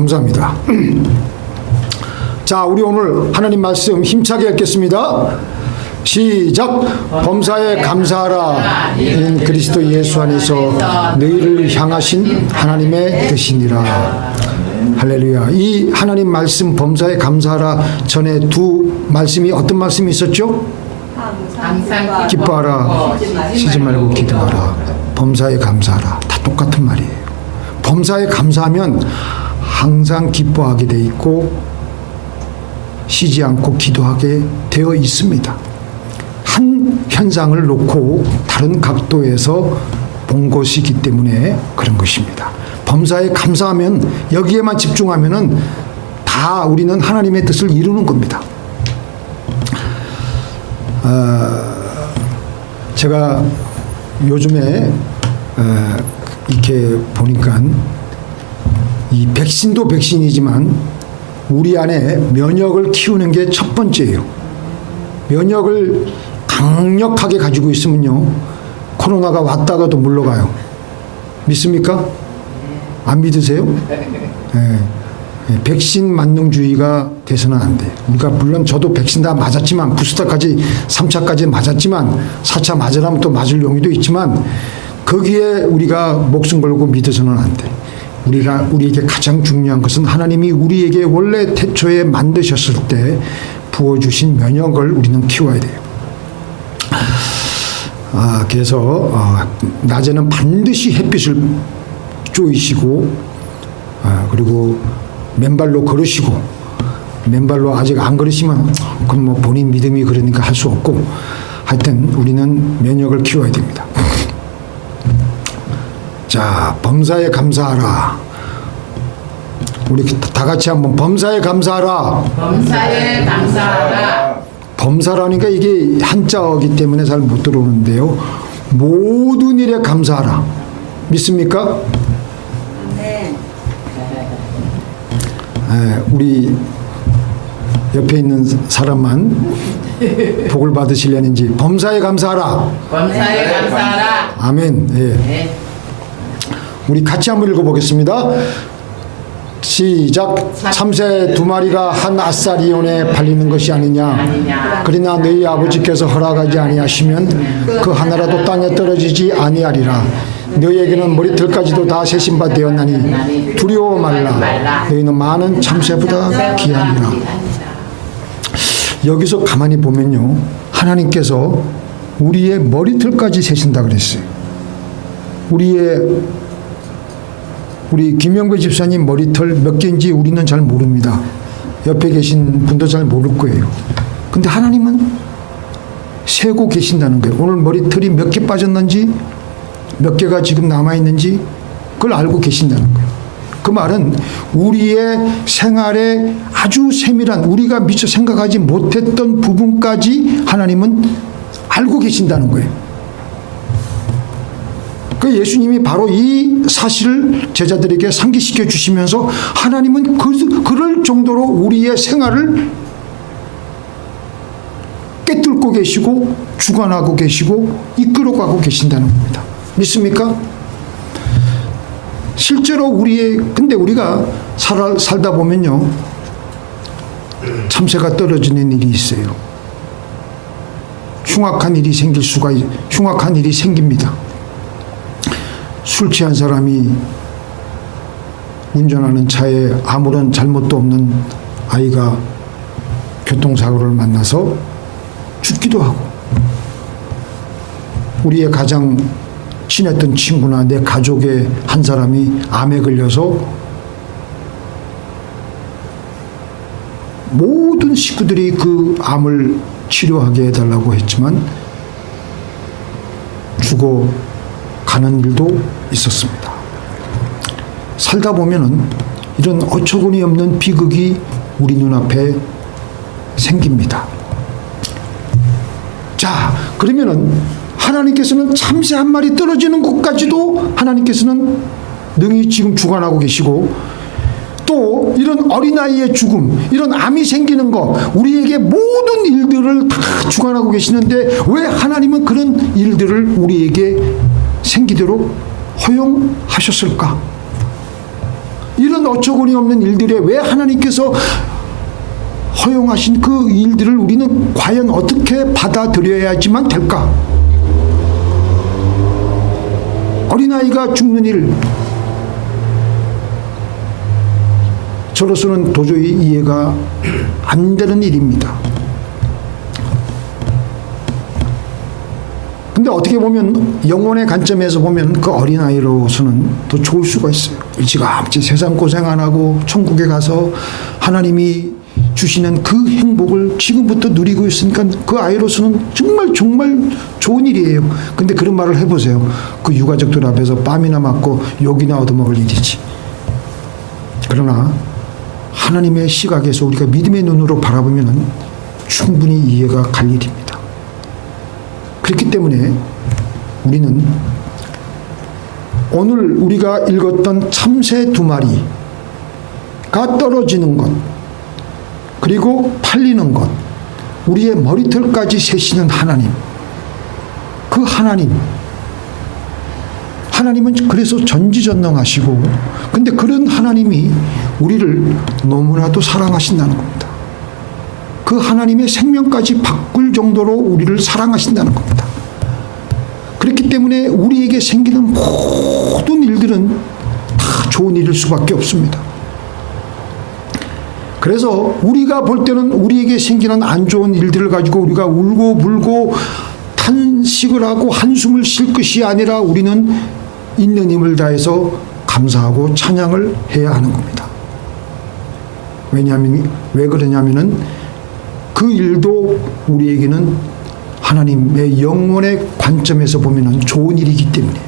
감사합니다. 자, 우리 오늘 하나님 말씀 힘차게 읽겠습니다. 시작. 범사에 감사하라. 이는 그리스도 예수 안에서 너희를 향하신 하나님의 뜻이니라. 할렐루야. 이 하나님 말씀 범사에 감사하라 전에 두 말씀이 어떤 말씀이 있었죠? 항상 기뻐하라. 쉬지 말고 기도하라. 범사에 감사하라. 다 똑같은 말이에요. 범사에 감사하면 항상 기뻐하게 돼 있고 쉬지 않고 기도하게 되어 있습니다. 한 현상을 놓고 다른 각도에서 본 것이기 때문에 그런 것입니다. 범사에 감사하면 여기에만 집중하면은 다 우리는 하나님의 뜻을 이루는 겁니다. 제가 요즘에 이렇게 보니까 이 백신도 백신이지만 우리 안에 면역을 키우는 게 첫 번째예요. 면역을 강력하게 가지고 있으면요, 코로나가 왔다가도 물러가요. 믿습니까? 안 믿으세요? 백신 만능주의가 돼서는 안 돼. 우리가 물론 저도 백신 다 맞았지만 부스터까지 3차까지 맞았지만 4차 맞으라면 또 맞을 용의도 있지만 거기에 우리가 목숨 걸고 믿어서는 안 돼. 우리에게 가장 중요한 것은 하나님이 우리에게 원래 태초에 만드셨을 때 부어주신 면역을 우리는 키워야 돼요. 그래서 낮에는 반드시 햇빛을 쬐이시고 그리고 맨발로 걸으시고, 맨발로 아직 안 걸으시면 그건 뭐 본인 믿음이 그러니까 할 수 없고, 하여튼 우리는 면역을 키워야 됩니다. 자, 범사에 감사하라. 우리 다 같이 한번 범사에 감사하라. 범사에 감사하라. 범사라니까 이게 한자어기 때문에 잘 못 들어오는데요. 모든 일에 감사하라. 믿습니까? 네. 우리 옆에 있는 사람만 복을 받으시려는지 범사에 감사하라. 범사에 감사하라. 아멘. 예. 네. 우리 같이 한번 읽어보겠습니다. 시작. 참새 두 마리가 한 아사리온에 팔리는 것이 아니냐. 그러나 너희 아버지께서 허락하지 아니하시면 그 하나라도 땅에 떨어지지 아니하리라. 너희에게는 머리털까지도 다 세신 바 되었나니 두려워 말라. 너희는 많은 참새보다 귀하니라. 여기서 가만히 보면요, 하나님께서 우리의 머리털까지 세신다 그랬어요. 우리 김영배 집사님 머리털 몇 개인지 우리는 잘 모릅니다. 옆에 계신 분도 잘 모를 거예요. 근데 하나님은 세고 계신다는 거예요. 오늘 머리털이 몇 개 빠졌는지, 몇 개가 지금 남아있는지 그걸 알고 계신다는 거예요. 그 말은 우리의 생활에 아주 세밀한, 우리가 미처 생각하지 못했던 부분까지 하나님은 알고 계신다는 거예요. 그 예수님이 바로 이 사실을 제자들에게 상기시켜 주시면서 하나님은 그럴 정도로 우리의 생활을 꿰뚫고 계시고 주관하고 계시고 이끌어가고 계신다는 겁니다. 믿습니까? 실제로 근데 우리가 살다 보면요, 참새가 떨어지는 일이 있어요. 흉악한 일이 생깁니다. 술 취한 사람이 운전하는 차에 아무런 잘못도 없는 아이가 교통사고를 만나서 죽기도 하고, 우리의 가장 친했던 친구나 내 가족의 한 사람이 암에 걸려서 모든 식구들이 그 암을 치료하게 해달라고 했지만 죽어가는 일도 있었습니다. 살다 보면은 이런 어처구니 없는 비극이 우리 눈앞에 생깁니다. 자, 그러면은 하나님께서는 참새 한 마리 떨어지는 것까지도 하나님께서는 능히 지금 주관하고 계시고, 또 이런 어린아이의 죽음, 이런 암이 생기는 거, 우리에게 모든 일들을 다 주관하고 계시는데 왜 하나님은 그런 일들을 우리에게 생기도록 허용하셨을까? 이런 이런 어처구니 없는 일들에 왜 하나님께서 허용하신 그 일들을 우리는 과연 어떻게 받아들여야지만 될까? 어린아이가 죽는 일, 저로서는 도저히 이해가 안 되는 일입니다. 근데 어떻게 보면 영혼의 관점에서 보면 그 어린아이로서는 더 좋을 수가 있어요. 일찌감치 세상 고생 안 하고 천국에 가서 하나님이 주시는 그 행복을 지금부터 누리고 있으니까 그 아이로서는 정말 좋은 일이에요. 근데 그런 말을 해보세요. 그 유가족들 앞에서 뺨이나 맞고 욕이나 얻어먹을 일이지. 그러나 하나님의 시각에서 우리가 믿음의 눈으로 바라보면 충분히 이해가 갈 일입니다. 그렇기 때문에 우리는 오늘 우리가 읽었던 참새 2마리가 떨어지는 것, 그리고 팔리는 것, 우리의 머리털까지 세시는 하나님, 그 하나님은 그래서 전지전능하시고, 근데 그런 하나님이 우리를 너무나도 사랑하신다는 겁니다. 그 하나님의 생명까지 바꿀 정도로 우리를 사랑하신다는 겁니다. 그렇기 때문에 우리에게 생기는 모든 일들은 다 좋은 일일 수밖에 없습니다. 그래서 우리가 볼 때는 우리에게 생기는 안 좋은 일들을 가지고 우리가 울고 불고 탄식을 하고 한숨을 쉴 것이 아니라 우리는 있는 힘을 다해서 감사하고 찬양을 해야 하는 겁니다. 왜냐하면 왜 그러냐면은 그 일도 우리에게는 하나님의 영혼의 관점에서 보면은 좋은 일이기 때문에,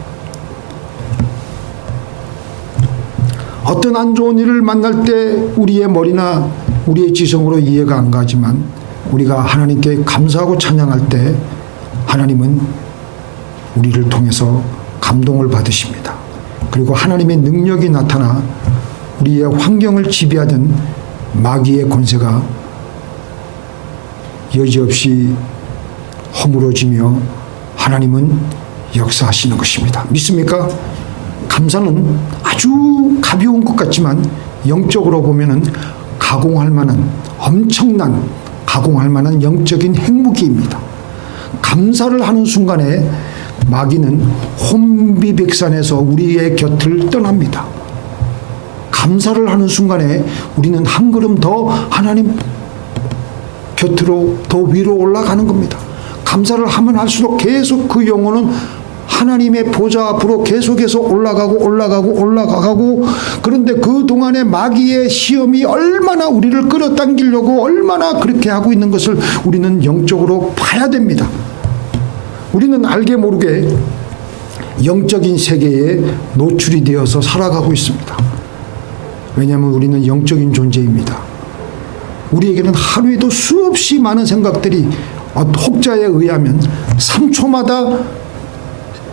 어떤 안 좋은 일을 만날 때 우리의 머리나 우리의 지성으로 이해가 안 가지만 우리가 하나님께 감사하고 찬양할 때 하나님은 우리를 통해서 감동을 받으십니다. 그리고 하나님의 능력이 나타나 우리의 환경을 지배하던 마귀의 권세가 여지없이 허물어지며 하나님은 역사하시는 것입니다. 믿습니까? 감사는 아주 가벼운 것 같지만 영적으로 보면은 엄청난 가공할 만한 영적인 핵무기입니다. 감사를 하는 순간에 마귀는 혼비백산에서 우리의 곁을 떠납니다. 감사를 하는 순간에 우리는 한 걸음 더 하나님 곁으로 더 위로 올라가는 겁니다. 감사를 하면 할수록 계속 그 영혼은 하나님의 보좌 앞으로 계속해서 올라가고, 그런데 그 동안에 마귀의 시험이 얼마나 우리를 끌어당기려고 얼마나 그렇게 하고 있는 것을 우리는 영적으로 봐야 됩니다. 우리는 알게 모르게 영적인 세계에 노출이 되어서 살아가고 있습니다. 왜냐하면 우리는 영적인 존재입니다. 우리에게는 하루에도 수없이 많은 생각들이 혹자에 의하면 3초마다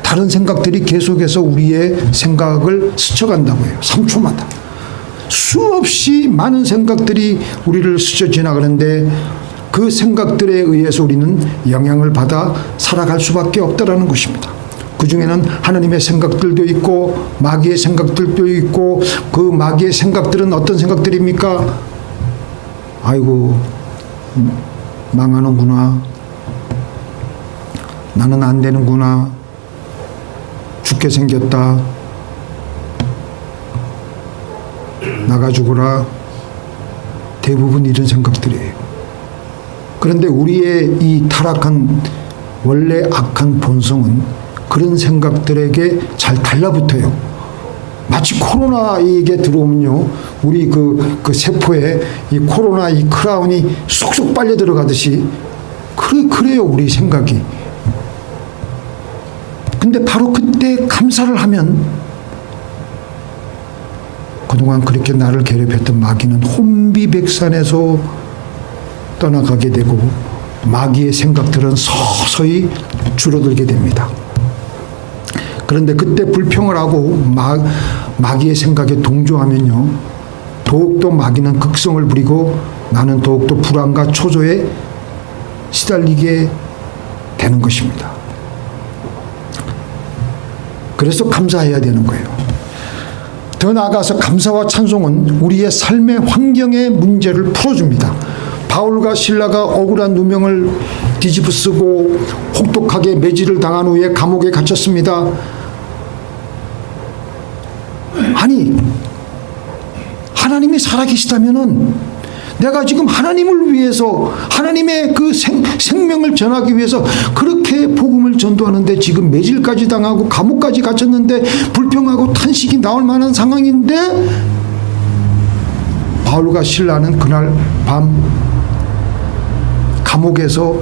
다른 생각들이 계속해서 우리의 생각을 스쳐간다고 해요. 3초마다. 수없이 많은 생각들이 우리를 스쳐 지나가는데 그 생각들에 의해서 우리는 영향을 받아 살아갈 수밖에 없다라는 것입니다. 그 중에는 하나님의 생각들도 있고 마귀의 생각들도 있고, 그 마귀의 생각들은 어떤 생각들입니까? 아이고, 망하는구나. 나는 안 되는구나. 죽게 생겼다. 나가 죽어라. 대부분 이런 생각들이에요. 그런데 우리의 이 타락한 원래 악한 본성은 그런 생각들에게 잘 달라붙어요. 마치 코로나에게 들어오면요, 우리 그 세포에 이 코로나 이 크라운이 쏙쏙 빨려 들어가듯이 그래요, 우리 생각이. 근데 바로 그때 감사를 하면 그동안 그렇게 나를 괴롭혔던 마귀는 혼비백산에서 떠나가게 되고 마귀의 생각들은 서서히 줄어들게 됩니다. 그런데 그때 불평을 하고 마귀의 생각에 동조하면요, 더욱더 마귀는 극성을 부리고 나는 더욱더 불안과 초조에 시달리게 되는 것입니다. 그래서 감사해야 되는 거예요. 더 나아가서 감사와 찬송은 우리의 삶의 환경의 문제를 풀어줍니다. 바울과 실라가 억울한 누명을 뒤집어 쓰고 혹독하게 매질을 당한 후에 감옥에 갇혔습니다. 아니, 하나님이 살아계시다면은 내가 지금 하나님을 위해서 하나님의 그 생명을 전하기 위해서 그렇게 복음을 전도하는데 지금 매질까지 당하고 감옥까지 갇혔는데 불평하고 탄식이 나올 만한 상황인데, 바울과 실라는 그날 밤 감옥에서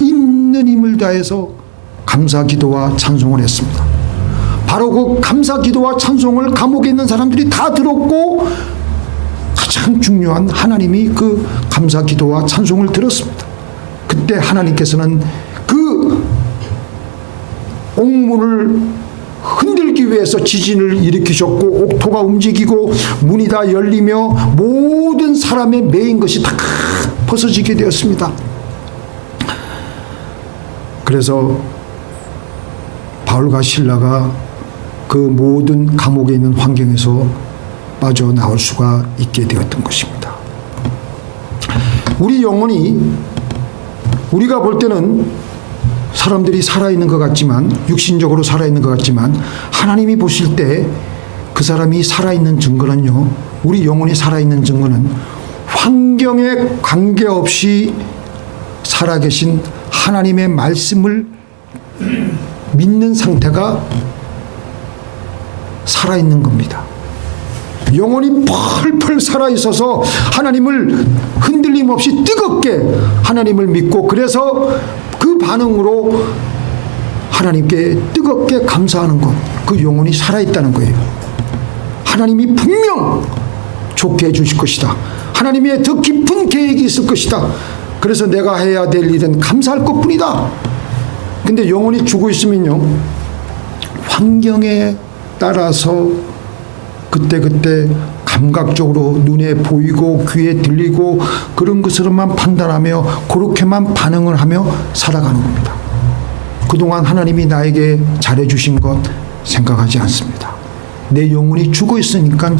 있는 힘을 다해서 감사 기도와 찬송을 했습니다. 바로 그 감사 기도와 찬송을 감옥에 있는 사람들이 다 들었고, 가장 중요한 하나님이 그 감사 기도와 찬송을 들었습니다. 그때 하나님께서는 그 옥문을 흔들기 위해서 지진을 일으키셨고, 옥토가 움직이고 문이 다 열리며 모든 사람의 매인 것이 다 벗어지게 되었습니다. 그래서 바울과 실라가 그 모든 감옥에 있는 환경에서 빠져나올 수가 있게 되었던 것입니다. 우리 영혼이 우리가 볼 때는 사람들이 살아있는 것 같지만, 육신적으로 살아있는 것 같지만, 하나님이 보실 때 그 사람이 살아있는 증거는요, 우리 영혼이 살아있는 증거는 환경에 관계없이 살아계신 하나님의 말씀을 믿는 상태가 살아있는 겁니다. 영혼이 펄펄 살아있어서 하나님을 흔들림 없이 뜨겁게 하나님을 믿고, 그래서 그 반응으로 하나님께 뜨겁게 감사하는 것, 그 영혼이 살아있다는 거예요. 하나님이 분명 좋게 해주실 것이다. 하나님의 더 깊은 계획이 있을 것이다. 그래서 내가 해야 될 일은 감사할 것뿐이다. 근데 영혼이 죽어 있으면요, 환경에 따라서 그때그때 감각적으로 눈에 보이고 귀에 들리고 그런 것으로만 판단하며 그렇게만 반응을 하며 살아가는 겁니다. 그동안 하나님이 나에게 잘해주신 것 생각하지 않습니다. 내 영혼이 죽어 있으니까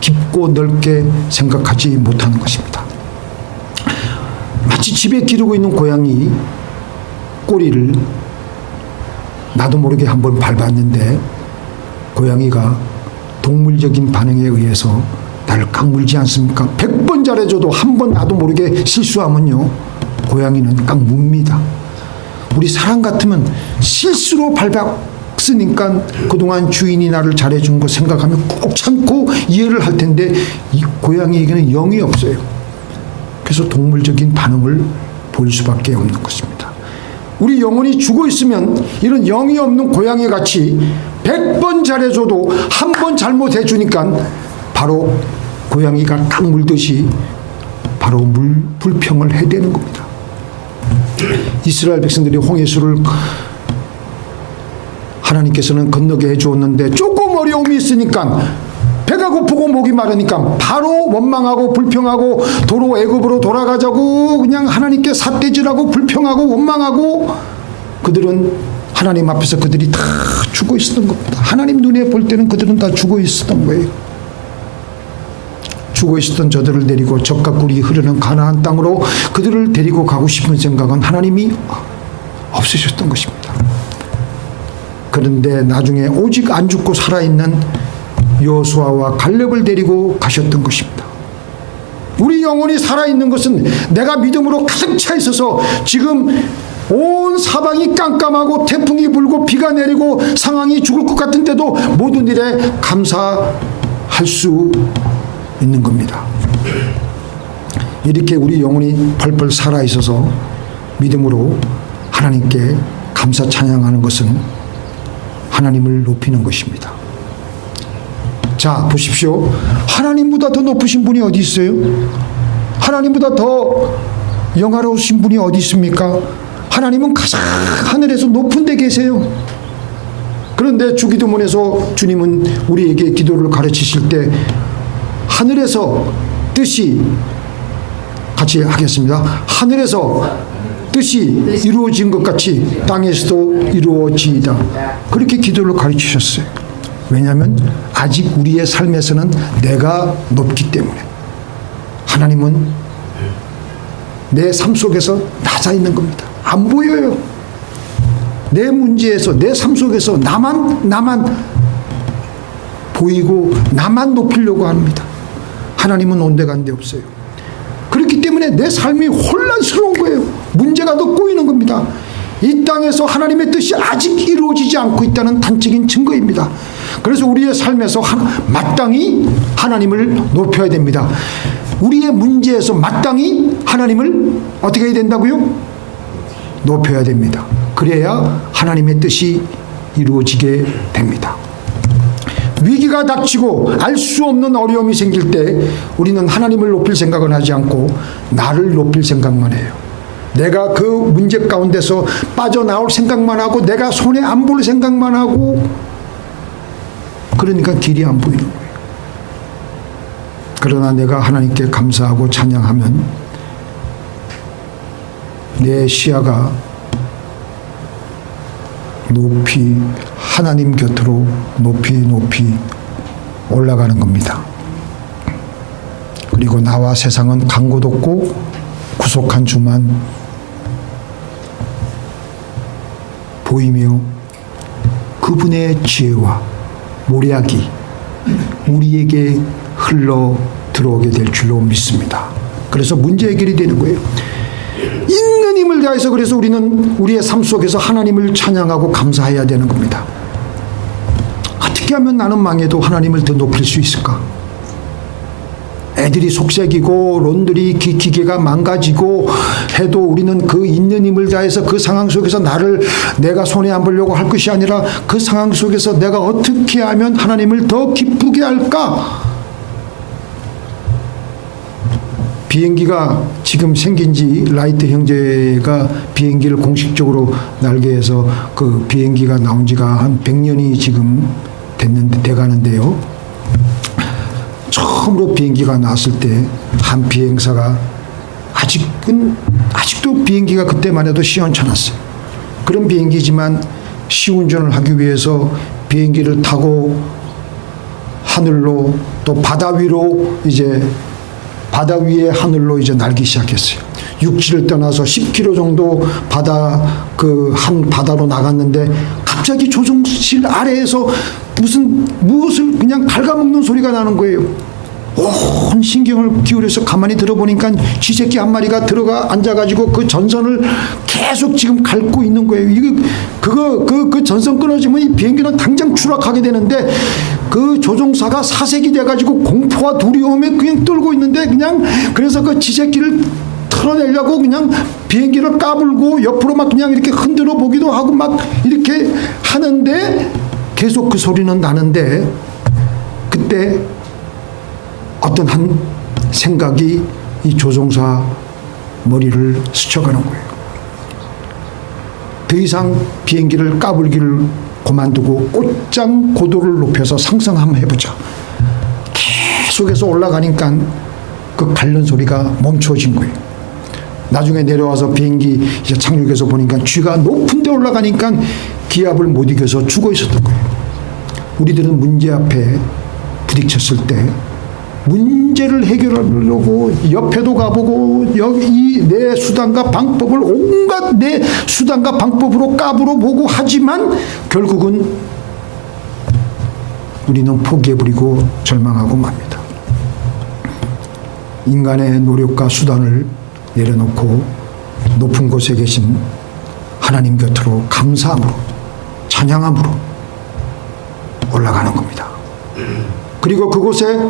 깊고 넓게 생각하지 못하는 것입니다. 마치 집에 기르고 있는 고양이 꼬리를 나도 모르게 한번 밟았는데, 고양이가 동물적인 반응에 의해서 나를 깡물지 않습니까? 100번 잘해줘도 한 번 나도 모르게 실수하면요, 고양이는 깡뭅니다. 우리 사람 같으면 실수로 밟았으니까 그동안 주인이 나를 잘해준 거 생각하면 꼭 참고 이해를 할 텐데, 이 고양이에게는 영이 없어요. 그래서 동물적인 반응을 보일 수밖에 없는 것입니다. 우리 영혼이 죽어 있으면 이런 영이 없는 고양이 같이 100번 잘해줘도 한 번 잘못해주니까 바로 고양이가 딱 물듯이 바로 불평을 해대는 겁니다. 이스라엘 백성들이 홍해수를 하나님께서는 건너게 해주었는데 조금 어려움이 있으니까, 배가 고프고 목이 마르니까 바로 원망하고 불평하고 도로 애굽으로 돌아가자고 그냥 하나님께 삿대질하고 불평하고 원망하고, 그들은 하나님 앞에서 그들이 다 죽어 있었던 겁니다. 하나님 눈에 볼 때는 그들은 다 죽어 있었던 거예요. 죽어 있었던 저들을 데리고 젖과 꿀이 흐르는 가나안 땅으로 그들을 데리고 가고 싶은 생각은 하나님이 없으셨던 것입니다. 그런데 나중에 오직 안 죽고 살아있는 여호수아와 갈렙을 데리고 가셨던 것입니다. 우리 영혼이 살아있는 것은 내가 믿음으로 가득 차 있어서 지금 온 사방이 깜깜하고 태풍이 불고 비가 내리고 상황이 죽을 것 같은데도 모든 일에 감사할 수 있는 겁니다. 이렇게 우리 영혼이 펄펄 살아있어서 믿음으로 하나님께 감사 찬양하는 것은 하나님을 높이는 것입니다. 자, 보십시오. 하나님보다 더 높으신 분이 어디 있어요? 하나님보다 더 영화로우신 분이 어디 있습니까? 하나님은 가장 하늘에서 높은 데 계세요. 그런데 주기도문에서 주님은 우리에게 기도를 가르치실 때 하늘에서 뜻이, 같이 하겠습니다. 하늘에서 뜻이 이루어진 것 같이 땅에서도 이루어지이다. 그렇게 기도를 가르치셨어요. 왜냐하면 아직 우리의 삶에서는 내가 높기 때문에. 하나님은 내 삶 속에서 낮아 있는 겁니다. 안 보여요. 내 문제에서, 내 삶 속에서 나만 보이고 나만 높이려고 합니다. 하나님은 온데간데 없어요. 그렇기 때문에 내 삶이 혼란스러운 거예요. 문제가 더 꼬이는 겁니다. 이 땅에서 하나님의 뜻이 아직 이루어지지 않고 있다는 단적인 증거입니다. 그래서 우리의 삶에서 마땅히 하나님을 높여야 됩니다. 우리의 문제에서 마땅히 하나님을 어떻게 해야 된다고요? 높여야 됩니다. 그래야 하나님의 뜻이 이루어지게 됩니다. 위기가 닥치고 알 수 없는 어려움이 생길 때 우리는 하나님을 높일 생각은 하지 않고 나를 높일 생각만 해요. 내가 그 문제 가운데서 빠져나올 생각만 하고 내가 손에 안 볼 생각만 하고, 그러니까 길이 안 보이는 거예요. 그러나 내가 하나님께 감사하고 찬양하면 내 시야가 높이 하나님 곁으로 높이 올라가는 겁니다. 그리고 나와 세상은 간 곳 없고 구속한 주만 보이며 그분의 지혜와 모략이 우리에게 흘러 들어오게 될 줄로 믿습니다. 그래서 문제 해결이 되는 거예요. 있는 힘을 다해서, 그래서 우리는 우리의 삶 속에서 하나님을 찬양하고 감사해야 되는 겁니다. 어떻게 하면 나는 망해도 하나님을 더 높일 수 있을까? 애들이 속색이고 론들이 기계가 망가지고 해도 우리는 그 있는 힘을 다해서 그 상황 속에서 내가 손에 안 보려고 할 것이 아니라 그 상황 속에서 내가 어떻게 하면 하나님을 더 기쁘게 할까? 비행기가 지금 생긴 지 라이트 형제가 비행기를 공식적으로 날게 해서 그 비행기가 나온 지가 한 100년이 지금 돼가는데요. 처음으로 비행기가 나왔을 때 한 비행사가 아직도 비행기가 그때만 해도 시원찮았어요. 그런 비행기지만 시운전을 하기 위해서 비행기를 타고 하늘로 또 바다 위로 이제 바다 위에 하늘로 이제 날기 시작했어요. 육지를 떠나서 10km 정도 한 바다로 나갔는데 갑자기 조종실 아래에서 무엇을 그냥 갉아먹는 소리가 나는 거예요. 온 신경을 기울여서 가만히 들어보니까 쥐새끼 한 마리가 들어가 앉아가지고 그 전선을 계속 지금 갉고 있는 거예요. 그 전선 끊어지면 이 비행기는 당장 추락하게 되는데 그 조종사가 사색이 돼가지고 공포와 두려움에 그냥 떨고 있는데 그래서 그 쥐새끼를 털어내려고 그냥 비행기를 까불고 옆으로 막 그냥 이렇게 흔들어 보기도 하고 막 이렇게 하는데 계속 그 소리는 나는데 그때 어떤 한 생각이 이 조종사 머리를 스쳐가는 거예요. 더 이상 비행기를 까불기를 그만두고 곧장 고도를 높여서 상승 한번 해보자. 계속해서 올라가니까 그 갈는 소리가 멈춰진 거예요. 나중에 내려와서 비행기 이제 착륙해서 보니까 쥐가 높은 데 올라가니까 기압을 못 이겨서 죽어 있었던 거예요. 우리들은 문제 앞에 부딪혔을 때 문제를 해결하려고 옆에도 가보고 여기 내 수단과 방법을 온갖 내 수단과 방법으로 까불어 보고 하지만 결국은 우리는 포기해버리고 절망하고 맙니다. 인간의 노력과 수단을 내려놓고 높은 곳에 계신 하나님 곁으로 감사함으로 찬양함으로 올라가는 겁니다. 그리고 그곳에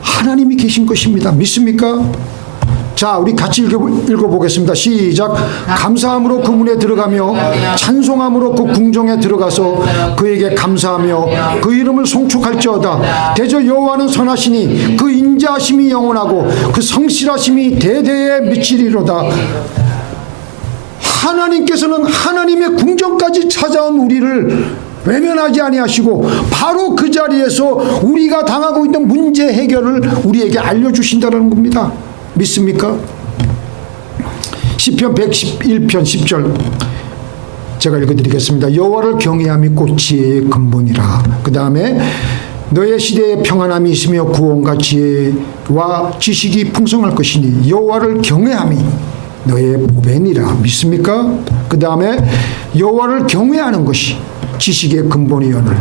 하나님이 계신 것입니다. 믿습니까? 자, 우리 같이 읽어보겠습니다. 시작. 감사함으로 그 문에 들어가며 찬송함으로 그 궁정에 들어가서 그에게 감사하며 그 이름을 송축할지어다. 대저 여호와는 선하시니 그 인자하심이 영원하고 그 성실하심이 대대에 미치리로다. 하나님께서는 하나님의 궁정까지 찾아온 우리를 외면하지 아니하시고 바로 그 자리에서 우리가 당하고 있는 문제 해결을 우리에게 알려주신다는 겁니다. 믿습니까? 시편 111편 10절 제가 읽어드리겠습니다. 여호와를 경외함이 곧 지혜의 근본이라. 그 다음에 너의 시대에 평안함이 있으며 구원과 지혜와 지식이 풍성할 것이니 여호와를 경외함이 너의 보배니라. 믿습니까? 그 다음에 여호와를 경외하는 것이 지식의 근본이오늘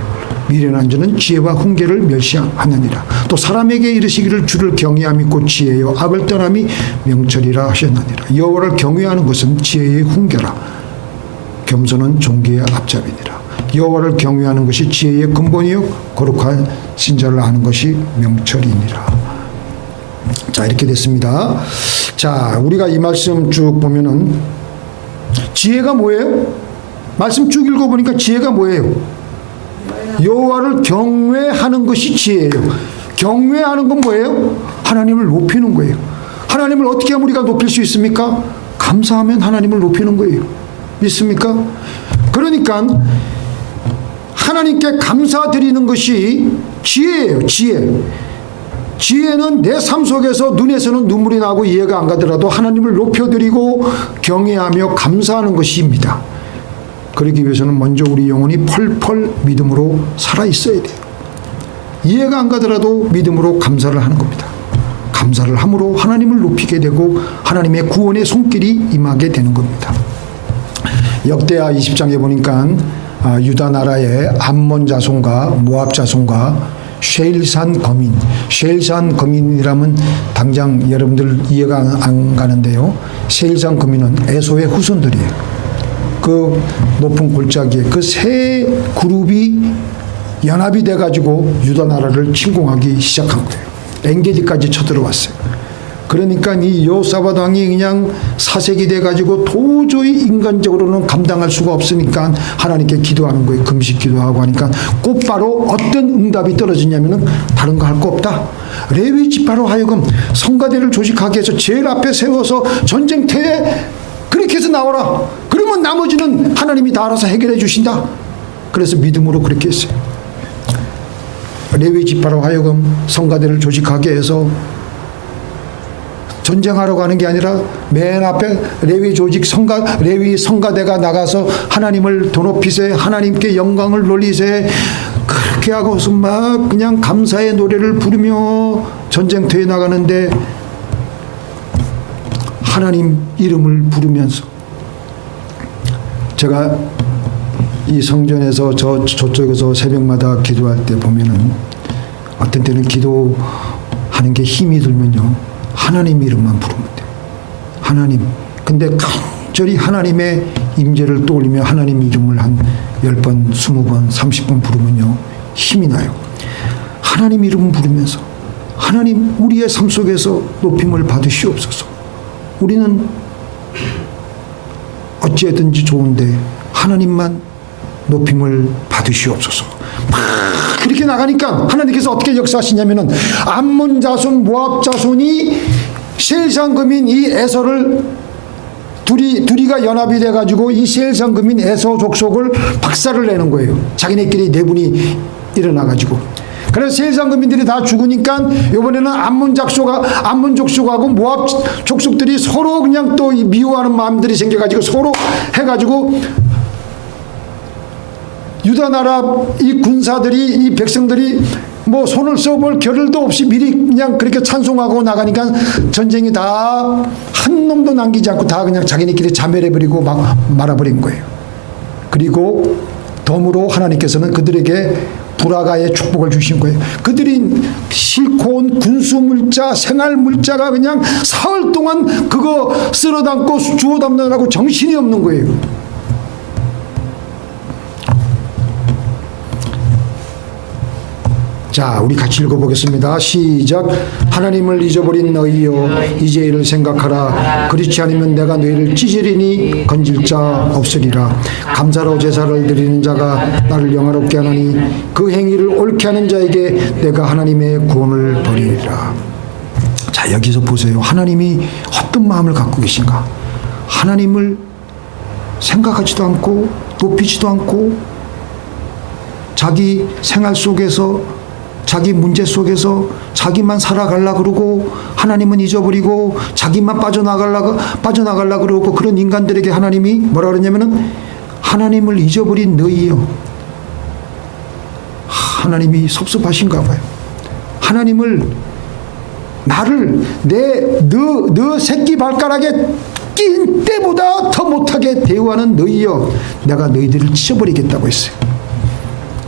미련한 자는 지혜와 훈계를 멸시하느니라. 또 사람에게 이르시기를 주를 경외함이 곧 지혜요 악을 떠남이 명철이라 하셨느니라. 여호와를 경외하는 것은 지혜의 훈계라. 겸손은 존귀의 앞잡이니라. 여호와를 경외하는 것이 지혜의 근본이요 거룩한 신자를 아는 것이 명철이니라. 자, 이렇게 됐습니다. 자, 우리가 이 말씀 쭉 보면은 지혜가 뭐예요? 말씀 쭉 읽어보니까 지혜가 뭐예요? 여호와를 경외하는 것이 지혜예요. 경외하는 건 뭐예요? 하나님을 높이는 거예요. 하나님을 어떻게 하면 우리가 높일 수 있습니까? 감사하면 하나님을 높이는 거예요. 믿습니까? 그러니까 하나님께 감사드리는 것이 지혜예요. 지혜는 내 삶 속에서 눈에서는 눈물이 나고 이해가 안 가더라도 하나님을 높여드리고 경외하며 감사하는 것입니다. 그러기 위해서는 먼저 우리 영혼이 펄펄 믿음으로 살아있어야 돼요. 이해가 안 가더라도 믿음으로 감사를 하는 겁니다. 감사를 함으로 하나님을 높이게 되고 하나님의 구원의 손길이 임하게 되는 겁니다. 역대하 20장에 보니까 유다 나라의 암몬 자손과 모압 자손과 쉐일산 거민이라면 당장 여러분들 이해가 안 가는데요. 쉐일산 거민은 에서의 후손들이에요. 그 높은 골짜기에 그 세 그룹이 연합이 돼가지고 유다 나라를 침공하기 시작한 거예요. 엔게디까지 쳐들어왔어요. 그러니까 이 여호사밧 왕이 그냥 사색이 돼가지고 도저히 인간적으로는 감당할 수가 없으니까 하나님께 기도하는 거예요. 금식 기도하고 하니까 곧바로 어떤 응답이 떨어지냐면은 다른 거 할 거 없다. 레위 지파로 하여금 성가대를 조직하게 해서 제일 앞에 세워서 전쟁터에 그렇게 해서 나와라. 그러면 나머지는 하나님이 다 알아서 해결해 주신다. 그래서 믿음으로 그렇게 했어요. 레위 지파로 하여금 성가대를 조직하게 해서 전쟁하러 가는 게 아니라 맨 앞에 레위 성가대가 나가서 하나님을 더 높이세, 하나님께 영광을 돌리세, 그렇게 하고서 막 그냥 감사의 노래를 부르며 전쟁터에 나가는데 하나님 이름을 부르면서 제가 이 성전에서 저쪽에서 새벽마다 기도할 때 보면은 어떤 때는 기도하는 게 힘이 들면요. 하나님 이름만 부르면 돼요. 하나님. 근데 간절히 하나님의 임재를 떠올리며 하나님 이름을 한 10번, 20번, 30번 부르면요. 힘이 나요. 하나님 이름 부르면서 하나님 우리의 삶 속에서 높임을 받으시옵소서. 우리는 어찌하든지 좋은데 하나님만 높임을 받으시옵소서. 그렇게 나가니까 하나님께서 어떻게 역사하시냐면은 암몬 자손, 모압 자손이 셀상금인 이 에서를 둘이가 연합이 돼가지고 이 셀상금인 에서 족속을 박살을 내는 거예요. 자기네끼리 내분이 일어나가지고. 그래서 셀상금인들이 다 죽으니까 이번에는 암몬 족속하고 모압 족속들이 서로 그냥 또 미워하는 마음들이 생겨가지고 서로 해가지고 유다 나라 이 군사들이 이 백성들이 뭐 손을 써볼 겨를도 없이 미리 그냥 그렇게 찬송하고 나가니까 전쟁이 다 한 놈도 남기지 않고 다 그냥 자기네끼리 자멸해버리고 막 말아버린 거예요. 그리고 덤으로 하나님께서는 그들에게 불화가의 축복을 주신 거예요. 그들이 싣고 온 군수 물자, 생활 물자가 그냥 사흘 동안 그거 쓸어 담고 주워 담느라고 정신이 없는 거예요. 자, 우리 같이 읽어보겠습니다. 시작. 하나님을 잊어버린 너희여 이제 이를 생각하라. 그렇지 않으면 내가 너희를 찢으리니 건질 자 없으리라. 감사로 제사를 드리는 자가 나를 영화롭게 하나니 그 행위를 옳게 하는 자에게 내가 하나님의 구원을 버리리라. 자, 여기서 보세요. 하나님이 어떤 마음을 갖고 계신가. 하나님을 생각하지도 않고 높이지도 않고 자기 생활 속에서 자기 문제 속에서 자기만 살아가려고 그러고 하나님은 잊어버리고 자기만 빠져나가려고 그러고 그런 인간들에게 하나님이 뭐라 그러냐면은 하나님을 잊어버린 너희여. 하나님이 섭섭하신가 봐요. 하나님을 나를 너 새끼 발가락에 낀 때보다 더 못하게 대우하는 너희여, 내가 너희들을 찢어버리겠다고 했어요.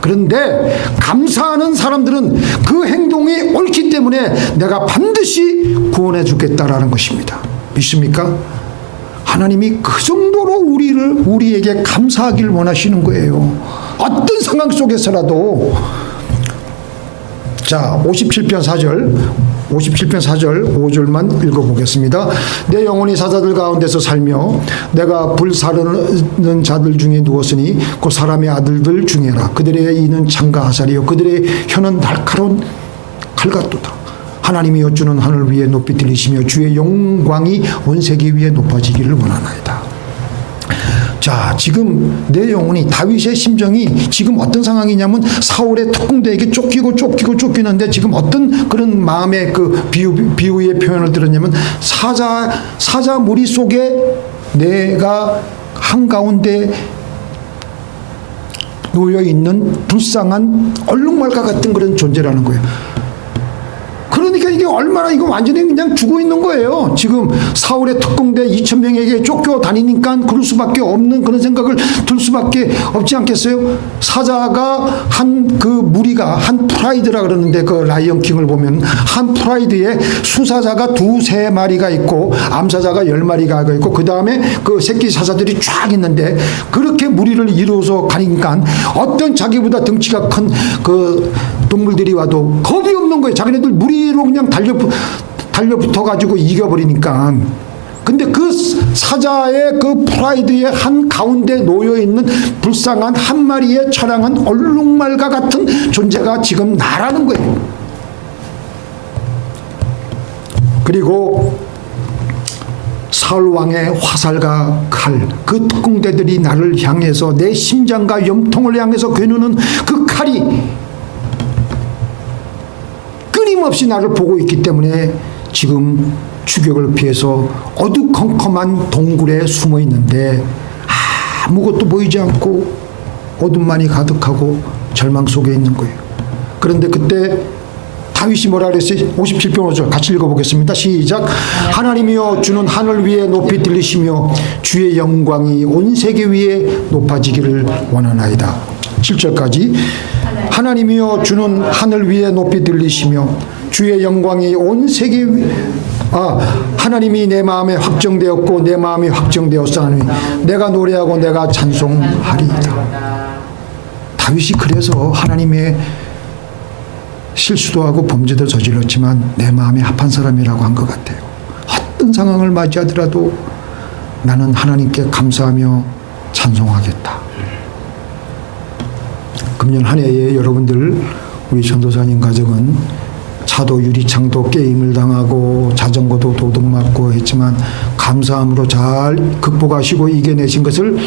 그런데 감사하는 사람들은 그 행동이 옳기 때문에 내가 반드시 구원해 주겠다라는 것입니다. 믿습니까? 하나님이 그 정도로 우리에게 감사하길 원하시는 거예요. 어떤 상황 속에서라도. 자, 57편 4절 5절만 읽어보겠습니다. 내 영혼이 사자들 가운데서 살며 내가 불사르는 자들 중에 누웠으니 그 사람의 아들들 중에라. 그들의 이는 창과 화살이요 그들의 혀는 날카로운 칼 같도다. 하나님이 여주는 하늘 위에 높이 들리시며 주의 영광이 온 세계 위에 높아지기를 원하나이다. 자, 지금 내 영혼이, 다윗의 심정이 지금 어떤 상황이냐면 사울의 특공대에게 쫓기는데 지금 어떤 그런 마음의 그 비유의 표현을 들었냐면 사자 무리 속에 내가 한가운데 놓여 있는 불쌍한 얼룩말과 같은 그런 존재라는 거예요. 그러니까 이게 얼마나, 이거 완전히 그냥 죽어 있는 거예요. 지금 사울의 특공대 2,000명에게 쫓겨 다니니까 그럴 수밖에 없는 그런 생각을 들 수밖에 없지 않겠어요? 사자가 한 그 무리가 한 프라이드라 그러는데, 그 라이언 킹을 보면 한 프라이드에 수사자가 2-3마리가 있고 암사자가 10마리가 있고 그 다음에 그 새끼 사자들이 쫙 있는데, 그렇게 무리를 이루어서 가니까 어떤 자기보다 덩치가 큰 그 동물들이 와도 겁이 없는 거예요. 자기네들 무리로 그냥 달려붙어 가지고 이겨버리니까. 근데 그 사자의 그 프라이드의 한 가운데 놓여 있는 불쌍한 한 마리의 처량한 얼룩말과 같은 존재가 지금 나라는 거예요. 그리고 사울 왕의 화살과 칼, 그 특공대들이 나를 향해서 내 심장과 염통을 향해서 겨누는 그 칼이 끊임없이 나를 보고 있기 때문에 지금 추격을 피해서 어두컴컴한 동굴에 숨어 있는데 아무것도 보이지 않고 어둠만이 가득하고 절망 속에 있는 거예요. 그런데 그때 다윗이 뭐라 그랬어요? 57편 5절 같이 읽어보겠습니다. 시작. 하나님이여 주는 하늘 위에 높이 들리시며 주의 영광이 온 세계 위에 높아지기를 원하나이다. 7절까지. 하나님이여 주는 하늘 위에 높이 들리시며 주의 영광이 온 세계 위에, 하나님이 내 마음에 확정되었고 내 마음이 확정되었사니 내가 노래하고 내가 찬송하리이다. 다윗이 그래서 하나님의 실수도 하고 범죄도 저질렀지만 내 마음에 합한 사람이라고 한 것 같아요. 어떤 상황을 맞이하더라도 나는 하나님께 감사하며 찬송하겠다. 금년 한 해에 여러분들, 우리 전도사님 가정은 차도 유리창도 게임을 당하고 자전거도 도둑맞고 했지만 감사함으로 잘 극복하시고 이겨내신 것을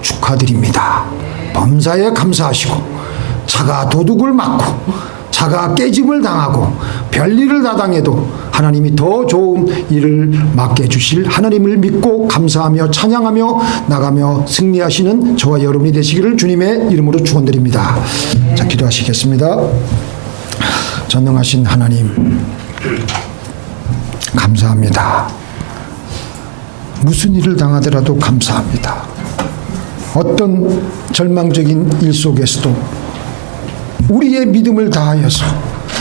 축하드립니다. 범사에 감사하시고 차가 도둑을 맞고 차가 깨짐을 당하고 별일을 다 당해도 하나님이 더 좋은 일을 맡게 주실 하나님을 믿고 감사하며 찬양하며 나가며 승리하시는 저와 여러분이 되시기를 주님의 이름으로 축원드립니다. 자, 기도하시겠습니다. 전능하신 하나님, 감사합니다. 무슨 일을 당하더라도 감사합니다. 어떤 절망적인 일 속에서도 우리의 믿음을 다하여서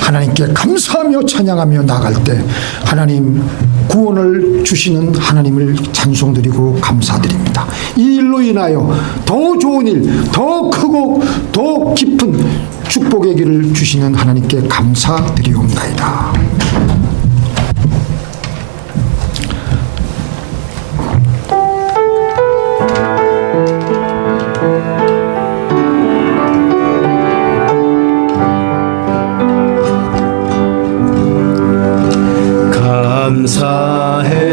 하나님께 감사하며 찬양하며 나갈 때 하나님 구원을 주시는 하나님을 찬송드리고 감사드립니다. 이 일로 인하여 더 좋은 일, 더 크고 더 깊은 축복의 길을 주시는 하나님께 감사드리옵나이다. 감사해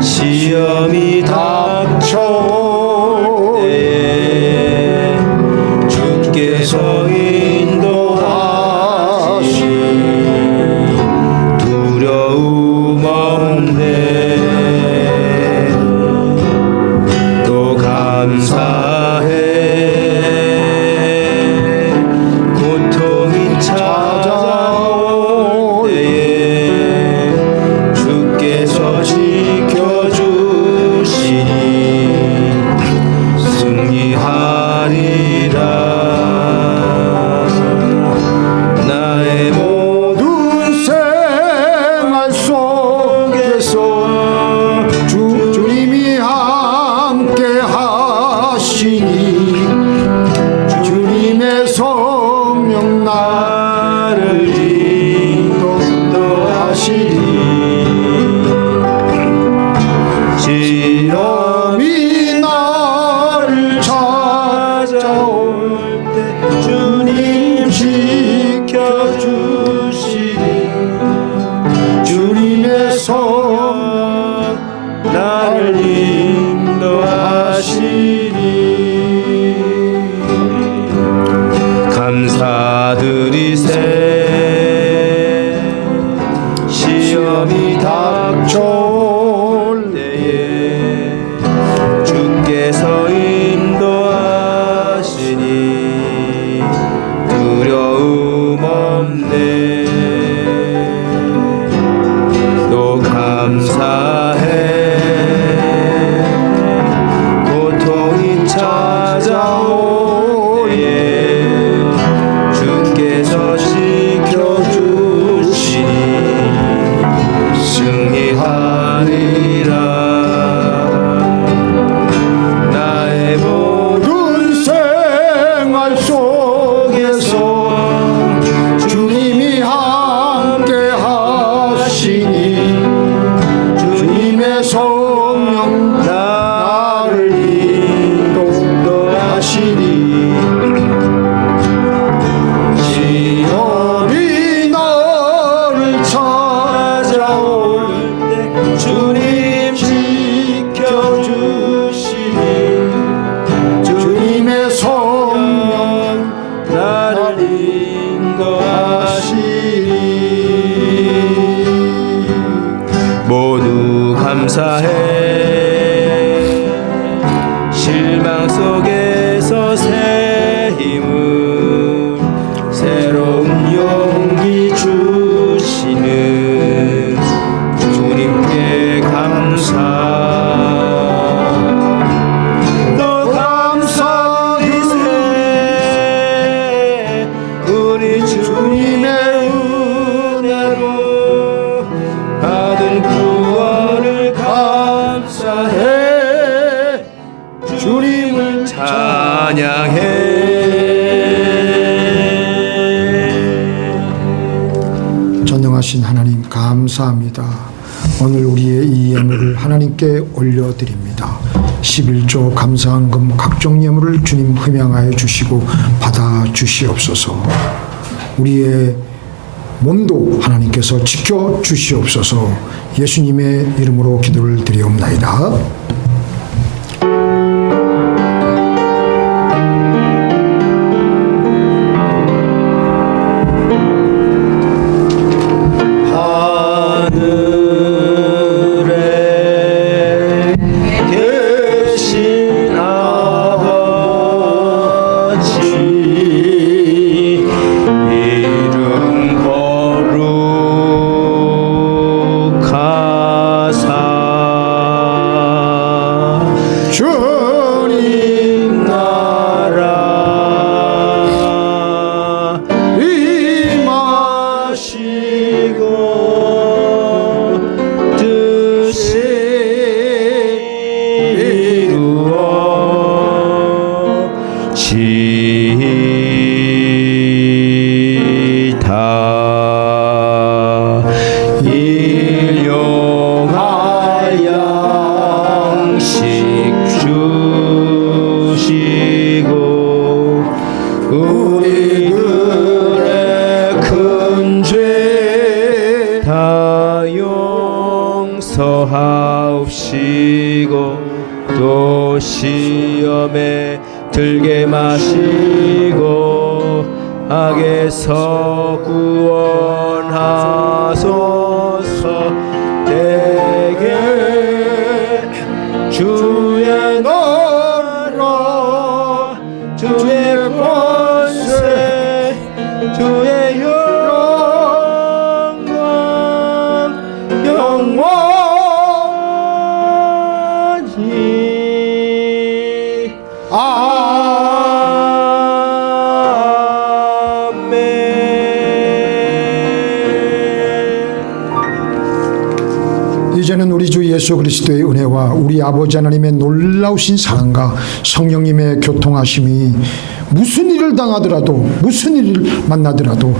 시험이 닥쳐오네 주께서 인도하시네 나를 인도하시리. 시험이 나를 찾아올 때 주님 지켜주시리. 주님의 성령 나를 인도하시리. 감사드리세. 시험이 닥쳐올 때에 주께서 인도하시니 두려움 없네. 또 감사해. 고통이 찾아올 때에 주께서 지켜주시니 승리하리라. 나의 모든 생활 속에서 주님이 함께 하시니 주님의 성령 나를 인도하시니. 시험이 너를 찾아올 때 주님 지켜주시니 주님의 성령 나를 인도하시니. 모두 감사해. 실망 속에서 새 힘을 새로운 용기 주시는 주님께 감사. 또 감사드리세. 우리 주님의 은혜로 받은 구원을 감사해. 주님을 찬양해. 전능하신 하나님 감사합니다. 오늘 우리의 이 예물을 하나님께 올려드립니다. 11조 감사한금 각종 예물을 주님 흠양하여 주시고 받아 주시옵소서. 우리의 몸도 하나님께서 지켜 주시옵소서. 예수님의 이름으로 기도를 드리옵나이다. 하늘에 계신 아버지 이름 거룩하사. 주님 나라 임하시고 뜻이 이루어지다. 일용할 양식 주시고 우리들의 큰 죄 다 용서하옵시고 또 시험에 들게 마시고 악에서 구원하소서. 내게 주의 나라 주의 권세 주의 영광 영원히 아멘. 이제는 우리 주 예수 그리스도의 은혜와 우리 아버지 하나님의 놀라우신 사랑과 성령님의 교통하심이 무슨 일을 당하더라도 무슨 일을 만나더라도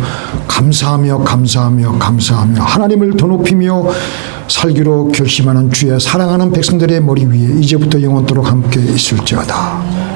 감사하며 하나님을 더 높이며 살기로 결심하는 주의 사랑하는 백성들의 머리 위에 이제부터 영원토록 함께 있을지어다.